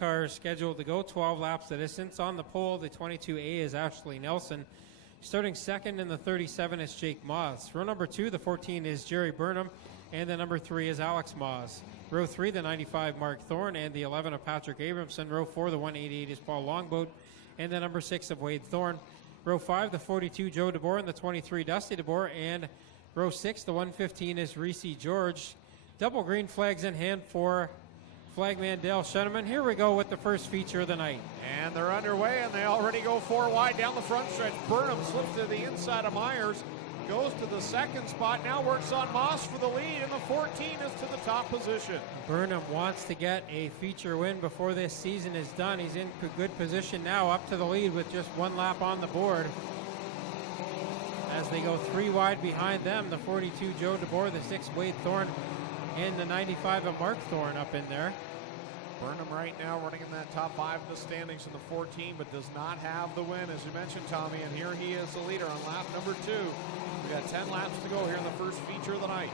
Cars scheduled to go 12 laps the distance. On the pole, the 22A is Ashley Nelson. Starting second in the 37 is Jake Moss. Row number 2, the 14 is Jerry Burnham, and the number 3 is Alex Moss. Row 3, the 95 Mark Thorne, and the 11 of Patrick Abramson. Row 4, the 188 is Paul Longboat, and the number 6 of Wade Thorne. Row 5, the 42 Joe DeBoer, and the 23 Dusty DeBoer, and row 6, the 115 is Reese George. Double green flags in hand for flagman Dale Shenneman. Here we go with the first feature of the night. And they're underway, and they already go 4 wide down the front stretch. Burnham slips to the inside of Myers, goes to the second spot, now works on Moss for the lead, and the 14 is to the top position. Burnham wants to get a feature win before this season is done. He's in good position now, up to the lead with just 1 lap on the board. As they go 3 wide behind them, the 42 Joe DeBoer, the 6 Wade Thorne, and the 95 of Mark Thorne up in there. Burnham right now running in that top 5 of the standings in the 14, but does not have the win, as you mentioned, Tommy, and here he is the leader on lap number 2. We got 10 laps to go here in the first feature of the night.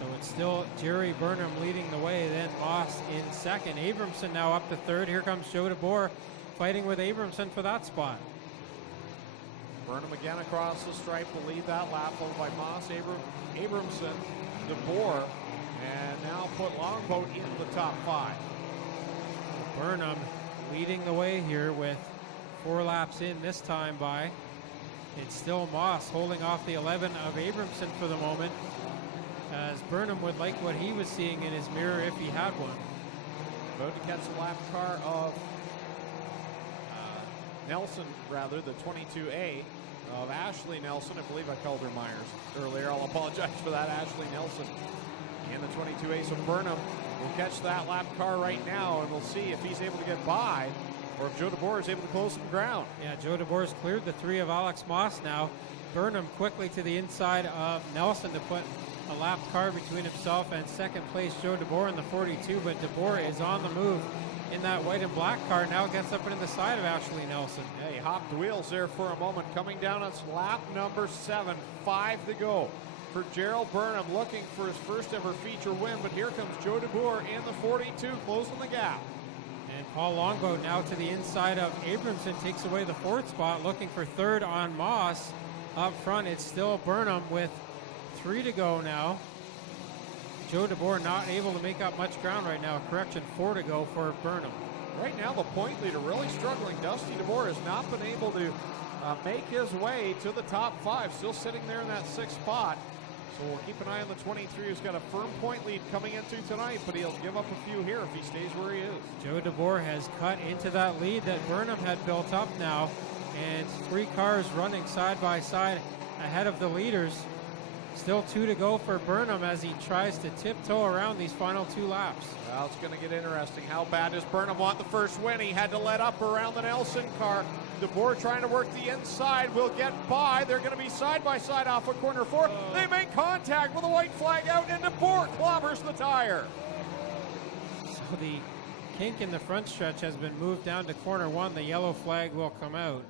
So it's still Jerry Burnham leading the way, then Moss in second. Abramson now up to third. Here comes Joe DeBoer fighting with Abramson for that spot. Burnham again across the stripe will lead that lap, followed by Moss, Abramson, DeBoer, and now put Longboat in the top 5. Burnham leading the way here with 4 laps in this time by. It's still Moss holding off the 11 of Abramson for the moment, as Burnham would like what he was seeing in his mirror if he had one. About to catch the lap car of Nelson, rather, the 22A of Ashley Nelson. I believe I called her Myers earlier. I'll apologize for that. Ashley Nelson in the 22A. So Burnham will catch that lap car right now, and we'll see if he's able to get by or if Joe DeBoer is able to close some ground. Yeah, Joe DeBoer's cleared the 3 of Alex Moss now. Burnham quickly to the inside of Nelson to put a lap car between himself and second place Joe DeBoer in the 42, but DeBoer is on the move in that white and black car. Now gets up into the side of Ashley Nelson. Yeah, he hopped wheels there for a moment. Coming down on lap number 7, 5 to go for Gerald Burnham, looking for his first ever feature win, but here comes Joe DeBoer in the 42, closing the gap. And Paul Longboat now to the inside of Abramson, takes away the 4th spot, looking for 3rd on Moss. Up front, it's still Burnham with 3 to go now. Joe DeBoer not able to make up much ground right now. Correction, 4 to go for Burnham. Right now, the point leader really struggling. Dusty DeBoer has not been able to make his way to the top 5. Still sitting there in that 6th spot. So we'll keep an eye on the 23, who's got a firm point lead coming into tonight, but he'll give up a few here if he stays where he is. Joe DeBoer has cut into that lead that Burnham had built up now, and 3 cars running side by side ahead of the leaders. Still 2 to go for Burnham as he tries to tiptoe around these final 2 laps. Well, it's going to get interesting. How bad does Burnham want the first win? He had to let up around the Nelson car. DeBoer trying to work the inside, will get by. They're going to be side by side off of corner 4. They make contact with a white flag out, and DeBoer clobbers the tire. So the kink in the front stretch has been moved down to corner 1. The yellow flag will come out,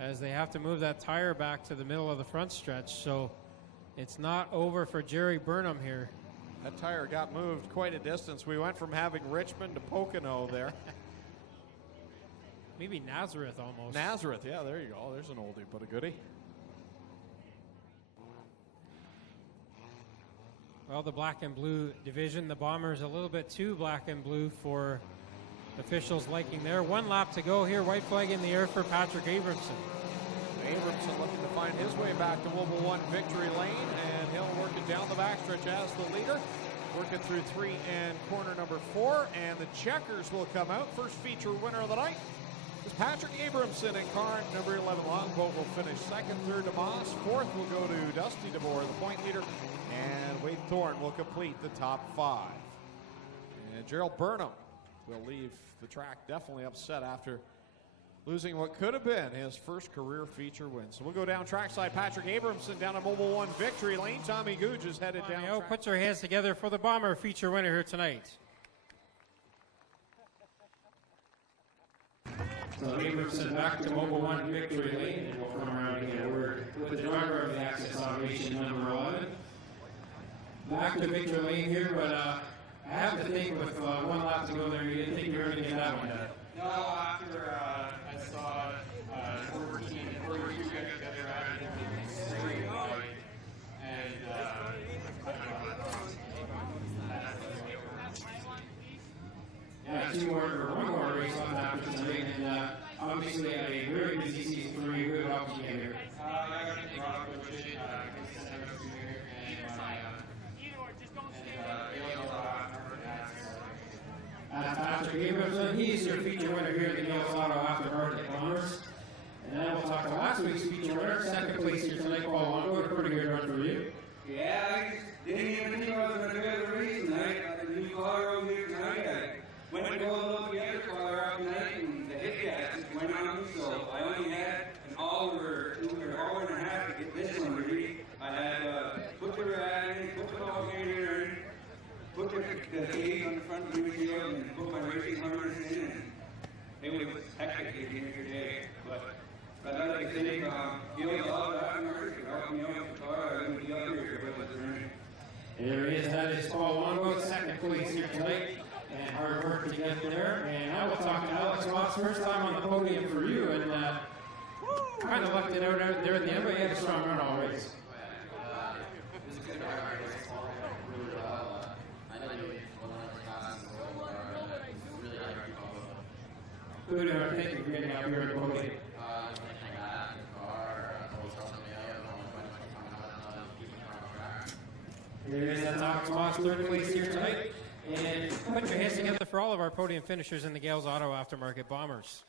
as they have to move that tire back to the middle of the front stretch. So it's not over for Jerry Burnham here. That tire got moved quite a distance. We went from having Richmond to Pocono there. Maybe Nazareth almost. Nazareth, yeah, there you go. There's an oldie but a goodie. Well, the black and blue division, the Bombers a little bit too black and blue for officials liking there. 1 lap to go here. White flag in the air for Patrick Abramson. Abramson looking to find his way back to Mobile 1 victory lane, and he'll work it down the backstretch as the leader. Working through 3 and corner number 4, and the checkers will come out. First feature winner of the night is Patrick Abramson, and car number 11 Longboat will finish 2nd, 3rd to Moss. 4th will go to Dusty DeBoer, the point leader, and Wade Thorne will complete the top 5. And Gerald Burnham will leave the track definitely upset after losing what could have been his first career feature win. So we'll go down trackside. Patrick Abramson down to Mobile 1 victory lane. Tommy Googe is headed down. Put your hands together for the Bomber feature winner here tonight. So Abramson back to Mobile 1 victory lane, and we'll come around and get a word with the driver of the Access Automation number 11. Back to victory lane here, but I have to think with one lap to go there, you didn't think you were going to get that one done. No, after I saw 14 and 42 get together out in straight line, and yeah, one more race left after tonight, and obviously a very busy season for you. Who helped you get here? I got to thank Rob Butchett, Patrick Abrahamson, he's your feature winner here at the Gales Auto Aftermarket Bombers. And then we'll talk to last week's feature winner, second place here tonight, Paul Longo. A pretty good run for you. Yeah, I didn't even think I was going to do the race tonight. I got a new car over here tonight. I went to go look the other car out tonight, and the hit gas just went on me, so I only had an hour and a half to get this one ready. I had put the rad in, put the dog in, put the cage on the front of the windshield, and put my racing harness in, and it was hectic getting here today. But I'd like to thank Gales Auto Aftermarket for helping me out with the car. I wouldn't be up here if it wasn't running. There he is. That is Paul Longo, second place here tonight. And hard work to get there. And I will talk to Alex Moss. First time on the podium for you. And kind of lucked it out there at the end, but you had a strong run all race. Good, thank you for getting out here at the podium. Here it is, that's Alex Moss, third place here tonight. And put your hands together for all of our podium finishers in the Gales Auto Aftermarket Bombers.